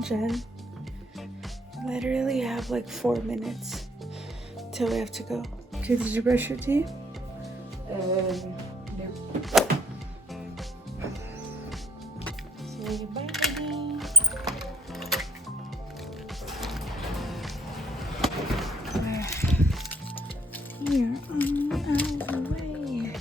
Jen, literally have like 4 minutes till we have to go. Okay, did you brush your teeth? No. Say bye, baby. We're on our way.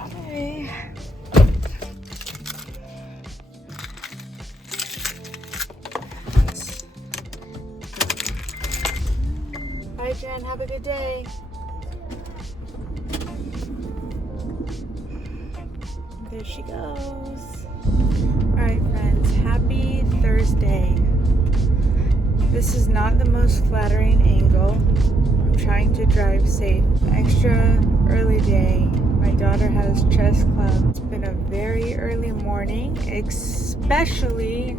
Okay. Bye, Jen. Have a good day. There she goes. Alright, friends. Happy Thursday. This is not the most flattering angle. I'm trying to drive safe. Extra early day. My daughter has chess club. It's been a very early morning, especially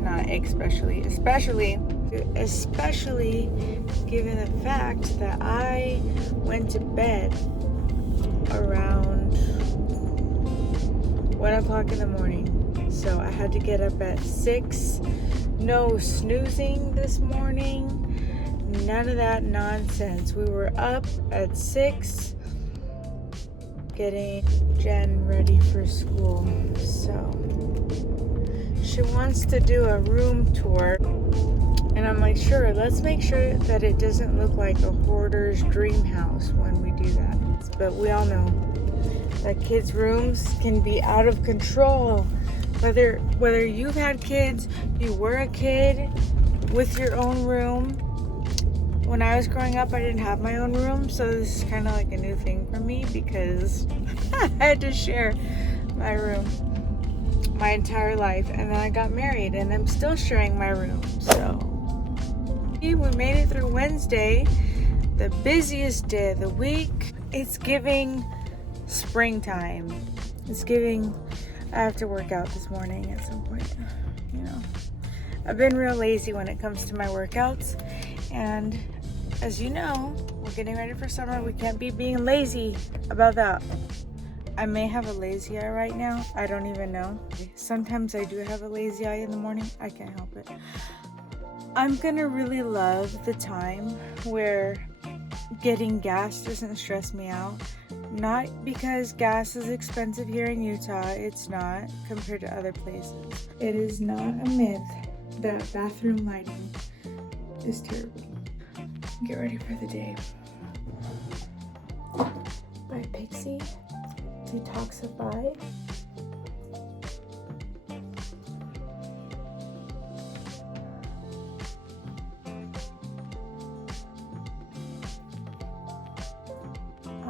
given the fact that I went to bed around 1 o'clock in the morning. So I had to get up at 6. No snoozing this morning. None of that nonsense. We were up at 6 getting Jen ready for school. So she wants to do a room tour. And I'm like, sure, let's make sure that it doesn't look like a hoarder's dream house when we do that. But we all know that kids' rooms can be out of control. Whether you've had kids, you were a kid with your own room. When I was growing up, I didn't have my own room, so this is kind of like a new thing for me because I had to share my room my entire life. And then I got married and I'm still sharing my room. So we made it through Wednesday, the busiest day of the week. It's giving springtime. It's giving. I have to work out this morning at some point, you know. I've been real lazy when it comes to my workouts, and as you know, we're getting ready for summer. We can't be being lazy about that. I may have a lazy eye right now. I don't even know. Sometimes I do have a lazy eye in the morning. I can't help it. I'm gonna really love the time where getting gas doesn't stress me out. Not because gas is expensive here in Utah. It's not compared to other places. It is not a myth that bathroom lighting is terrible. Get ready for the day. By Pixie, Detoxify.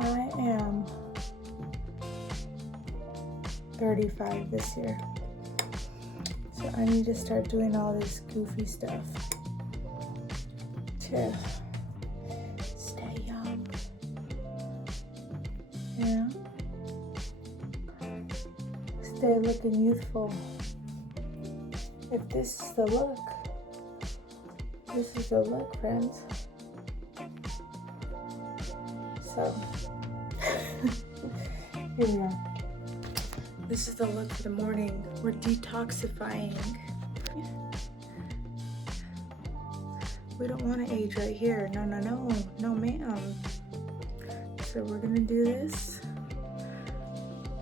I am 35 this year, so I need to start doing all this goofy stuff to stay young, yeah, stay looking youthful. If this is the look, this is the look, friends. So here we are. This is the look for the morning. We're detoxifying. We don't want to age right here. No, ma'am. So we're gonna do this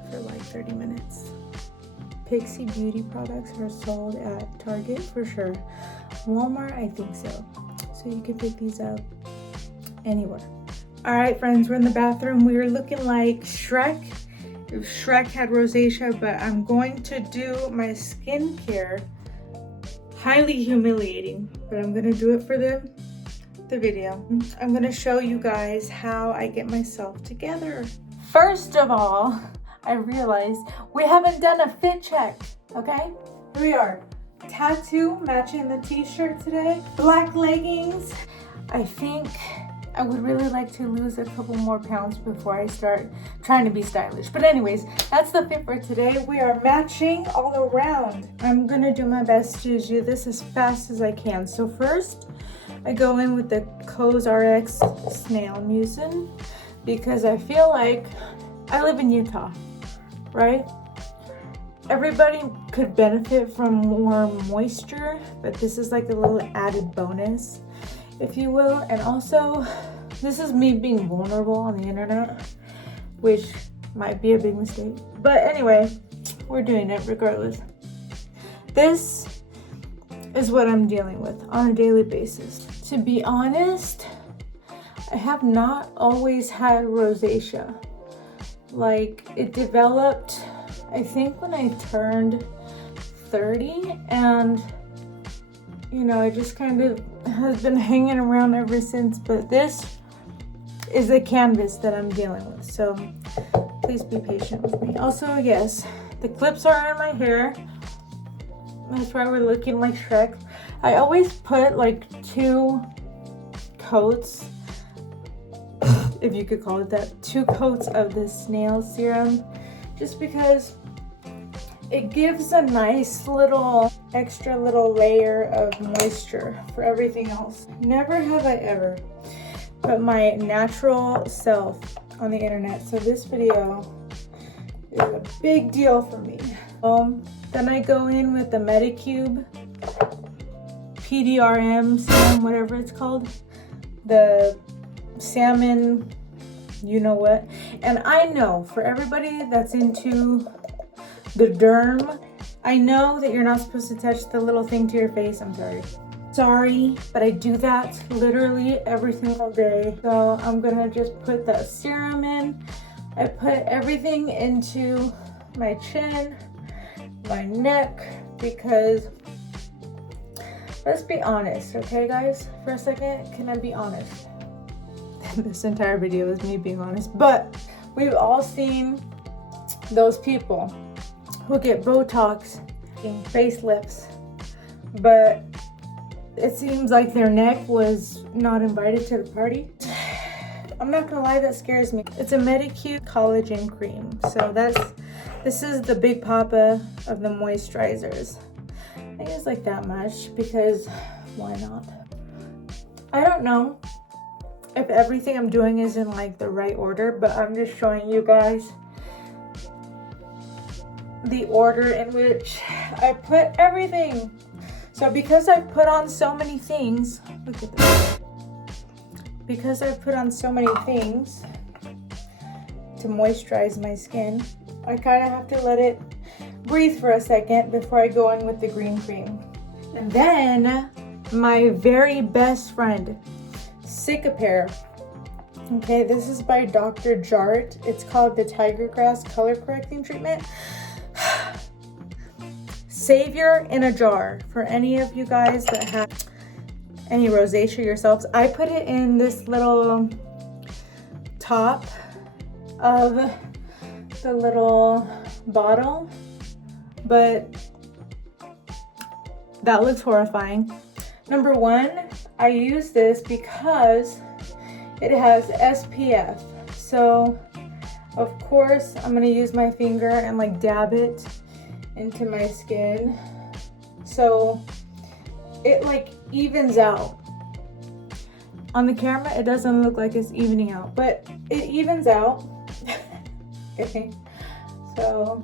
for like 30 minutes. Pixie beauty products are sold at Target for sure. Walmart, I think so. So you can pick these up anywhere. All right, friends, we're in the bathroom. We are looking like Shrek. If Shrek had rosacea, but I'm going to do my skincare. Highly humiliating, but I'm gonna do it for the video. I'm gonna show you guys how I get myself together. First of all, I realized we haven't done a fit check, okay? Here we are. Tattoo matching the t-shirt today. Black leggings. I think I would really like to lose a couple more pounds before I start trying to be stylish. But anyways, that's the fit for today. We are matching all around. I'm gonna do my best to do this as fast as I can. So first, I go in with the COSRX Snail Mucin because I feel like I live in Utah, right? everybody could benefit from more moisture, but this is like a little added bonus, if you will. And also, this is me being vulnerable on the internet, which might be a big mistake. But anyway, we're doing it regardless. This is what I'm dealing with on a daily basis. To be honest, I have not always had rosacea. Like, it developed, I think, when I turned 30, and you know, it just kind of has been hanging around ever since. But this is the canvas that I'm dealing with, so please be patient with me. Also, yes, the clips are in my hair. That's why we're looking like Shrek. I always put like 2 coats, if you could call it that, 2 coats of this snail serum, just because it gives a nice little extra little layer of moisture for everything else. Never have I ever put my natural self on the internet, so this video is a big deal for me. Then I go in with the Medicube PDRM serum, whatever it's called, the salmon, you know what. And I know for everybody that's into the derm, I know that you're not supposed to touch the little thing to your face. I'm sorry, but I do that literally every single day. So I'm gonna just put that serum in. I put everything into my chin, my neck, because let's be honest, okay guys? For a second, can I be honest? This entire video is me being honest, but we've all seen those people who get Botox and facelifts, but it seems like their neck was not invited to the party. I'm not gonna lie, that scares me. It's a Medicube collagen cream, so this is the big papa of the moisturizers. I use like that much because why not? I don't know if everything I'm doing is in like the right order, but I'm just showing you guys the order in which I put everything. So because I put on so many things, look at this. Because I put on so many things to moisturize my skin, I kind of have to let it breathe for a second before I go in with the green cream. And then my very best friend, Cicapair. Okay, this is by Dr. Jart. It's called the Tiger Grass Color Correcting Treatment. Savior in a jar for any of you guys that have any rosacea yourselves. I put it in this little top of the little bottle, but that looks horrifying. Number one, I use this because it has SPF. So of course I'm gonna use my finger and like dab it into my skin, so it like evens out. On the camera it doesn't look like it's evening out, but it evens out. Okay, so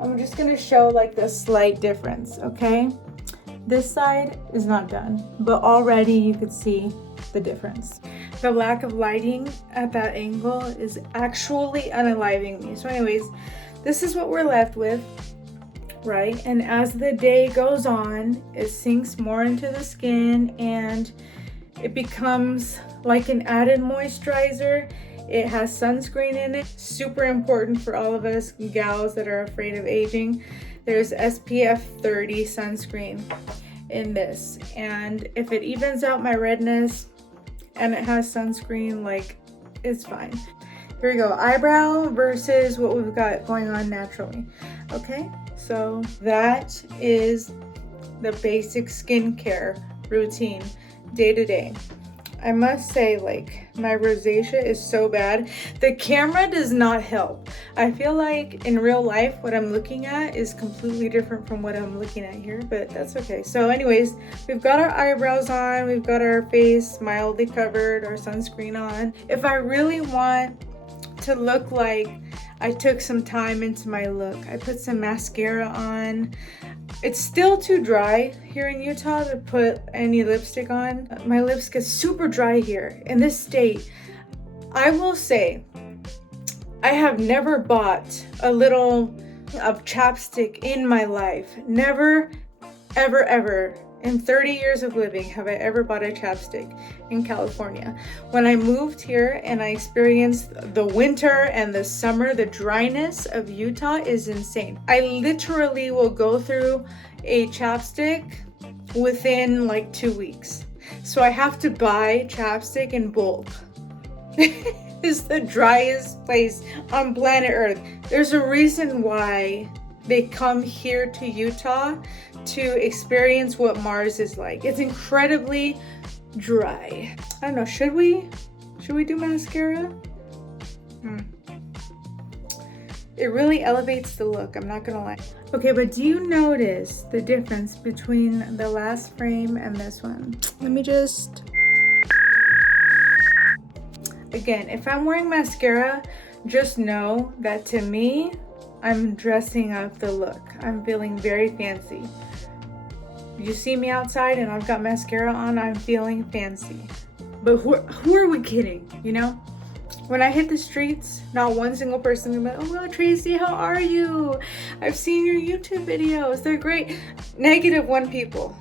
I'm just gonna show like the slight difference. Okay, this side is not done, but already you could see the difference. The lack of lighting at that angle is actually unaliving me. So anyways, this is what we're left with, right? And as the day goes on, it sinks more into the skin and it becomes like an added moisturizer. It has sunscreen in it. Super important for all of us gals that are afraid of aging. There's SPF 30 sunscreen in this. And if it evens out my redness and it has sunscreen, like, it's fine. Here we go, eyebrow versus what we've got going on naturally. Okay, so that is the basic skincare routine day to day. I must say, like, my rosacea is so bad. The camera does not help. I feel like in real life, what I'm looking at is completely different from what I'm looking at here, but that's okay. So anyways, we've got our eyebrows on, we've got our face mildly covered, our sunscreen on. If I really want to look like I took some time into my look. I put some mascara on. It's still too dry here in Utah to put any lipstick on. My lips get super dry here in this state. I will say, I have never bought a little of chapstick in my life. Never, ever, ever. In 30 years of living, have I ever bought a chapstick in California. When I moved here and I experienced the winter and the summer, the dryness of Utah is insane. I literally will go through a chapstick within like 2 weeks. So I have to buy chapstick in bulk. It's the driest place on planet Earth. There's a reason why they come here to Utah to experience what Mars is like. It's incredibly dry. I don't know, should we do mascara? It really elevates the look, I'm not gonna lie. Okay, but do you notice the difference between the last frame and this one? Let me just... Again, if I'm wearing mascara, just know that to me, I'm dressing up the look. I'm feeling very fancy. You see me outside and I've got mascara on, I'm feeling fancy. But who are we kidding, you know? When I hit the streets, not one single person will be like, oh, well, Tracy, how are you? I've seen your YouTube videos, they're great. -1 people,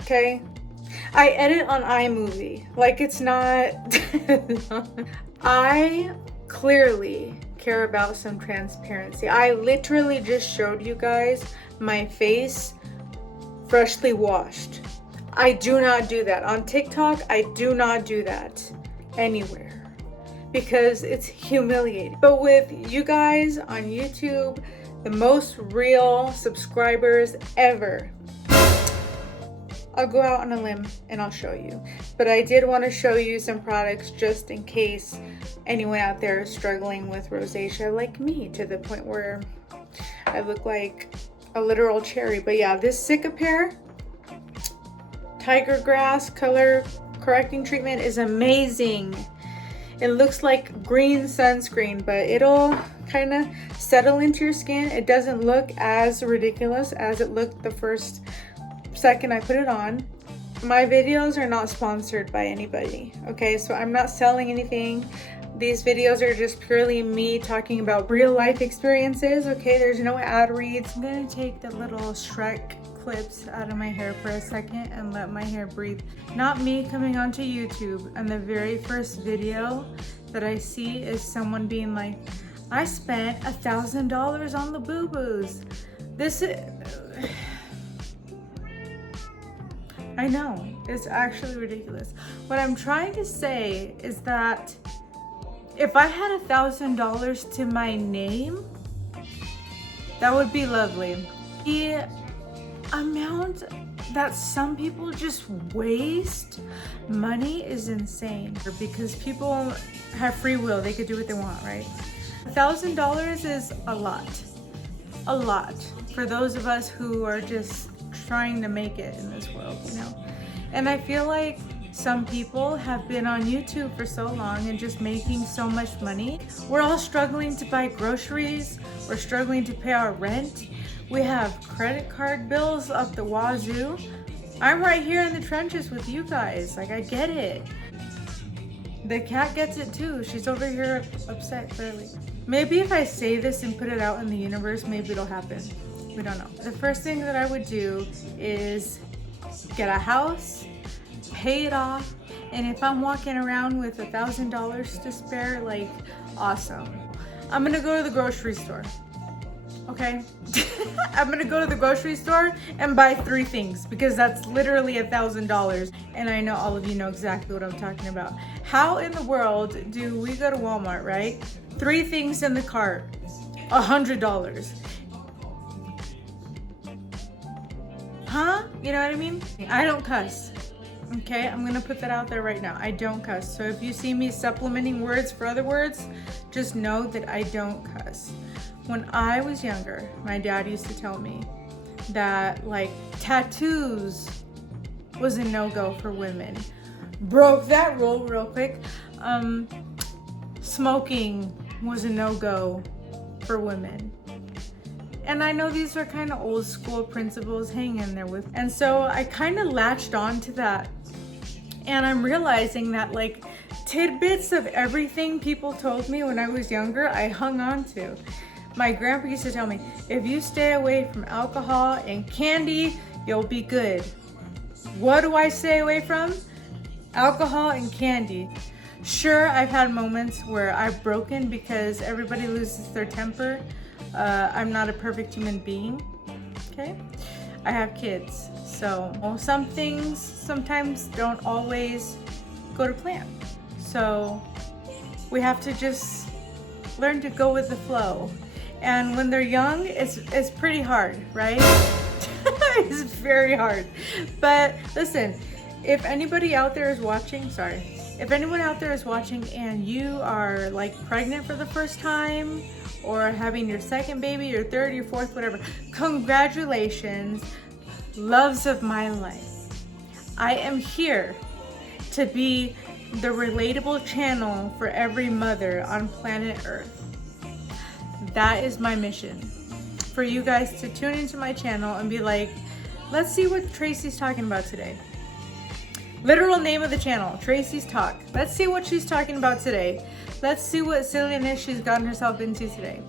okay? I edit on iMovie, like it's not... I clearly care about some transparency. I literally just showed you guys my face freshly washed. I do not do that on TikTok. I do not do that anywhere because it's humiliating. But with you guys on YouTube, the most real subscribers ever, I'll go out on a limb and I'll show you. But I did want to show you some products just in case anyone out there is struggling with rosacea like me, to the point where I look like a literal cherry. But yeah, this Cicapair Tiger Grass color correcting treatment is amazing. It looks like green sunscreen, but it'll kind of settle into your skin. It doesn't look as ridiculous as it looked the first second I put it on. My videos are not sponsored by anybody, okay? So I'm not selling anything. These videos are just purely me talking about real life experiences, okay? There's no ad reads. I'm gonna take the little Shrek clips out of my hair for a second and let my hair breathe. Not me coming onto YouTube and the very first video that I see is someone being like, I spent $1,000 on the boo-boos. This is... I know, it's actually ridiculous. What I'm trying to say is that if I had $1,000 to my name, that would be lovely. The amount that some people just waste money is insane, because people have free will. They could do what they want, right? $1,000 is a lot for those of us who are just trying to make it in this world, you know? And I feel like some people have been on YouTube for so long and just making so much money. We're all struggling to buy groceries. We're struggling to pay our rent. We have credit card bills up the wazoo. I'm right here in the trenches with you guys. Like, I get it. The cat gets it too. She's over here upset clearly. Maybe if I say this and put it out in the universe, maybe it'll happen. We don't know. The first thing that I would do is get a house, pay it off, and if I'm walking around with $1,000 to spare, like, awesome. I'm gonna go to the grocery store, okay? I'm gonna go to the grocery store and buy 3 things, because that's literally $1,000, and I know all of you know exactly what I'm talking about. How in the world do we go to Walmart, right? 3 things in the cart, $100. Huh? You know what I mean? I don't cuss. Okay, I'm gonna put that out there right now. I don't cuss. So if you see me supplementing words for other words, just know that I don't cuss. When I was younger, my dad used to tell me that, like, tattoos was a no-go for women. Broke that rule real quick. Smoking was a no-go for women. And I know these are kind of old school principles, hang in there with. And so I kind of latched on to that. And I'm realizing that like tidbits of everything people told me when I was younger, I hung on to. My grandpa used to tell me, if you stay away from alcohol and candy, you'll be good. What do I stay away from? Alcohol and candy. Sure, I've had moments where I've broken because everybody loses their temper. I'm not a perfect human being, okay? I have kids, so some things sometimes don't always go to plan. So we have to just learn to go with the flow. And when they're young, it's pretty hard, right? It's very hard. But listen, if anybody out there is watching, if anyone out there is watching and you are like pregnant for the first time or having your second baby, your third, your fourth, whatever, congratulations, loves of my life. I am here to be the relatable channel for every mother on planet Earth. That is my mission. For you guys to tune into my channel and be like, let's see what Tracy's talking about today. Literal name of the channel, Tracy's Talk. Let's see what she's talking about today. Let's see what silliness she's gotten herself into today.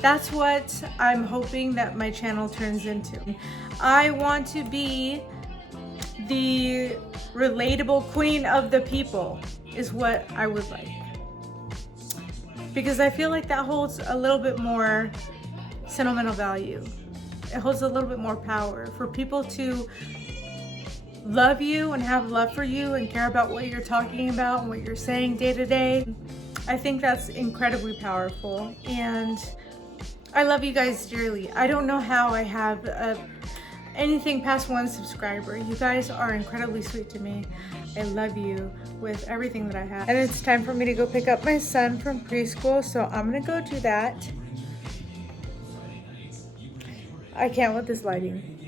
That's what I'm hoping that my channel turns into. I want to be the relatable queen of the people, is what I would like. Because I feel like that holds a little bit more sentimental value. It holds a little bit more power for people to love you and have love for you and care about what you're talking about and what you're saying day to day. I think that's incredibly powerful, and I love you guys dearly. I don't know how I have anything past 1 subscriber. You guys are incredibly sweet to me. I love you with everything that I have. And it's time for me to go pick up my son from preschool, so I'm gonna go do that. I can't with this lighting.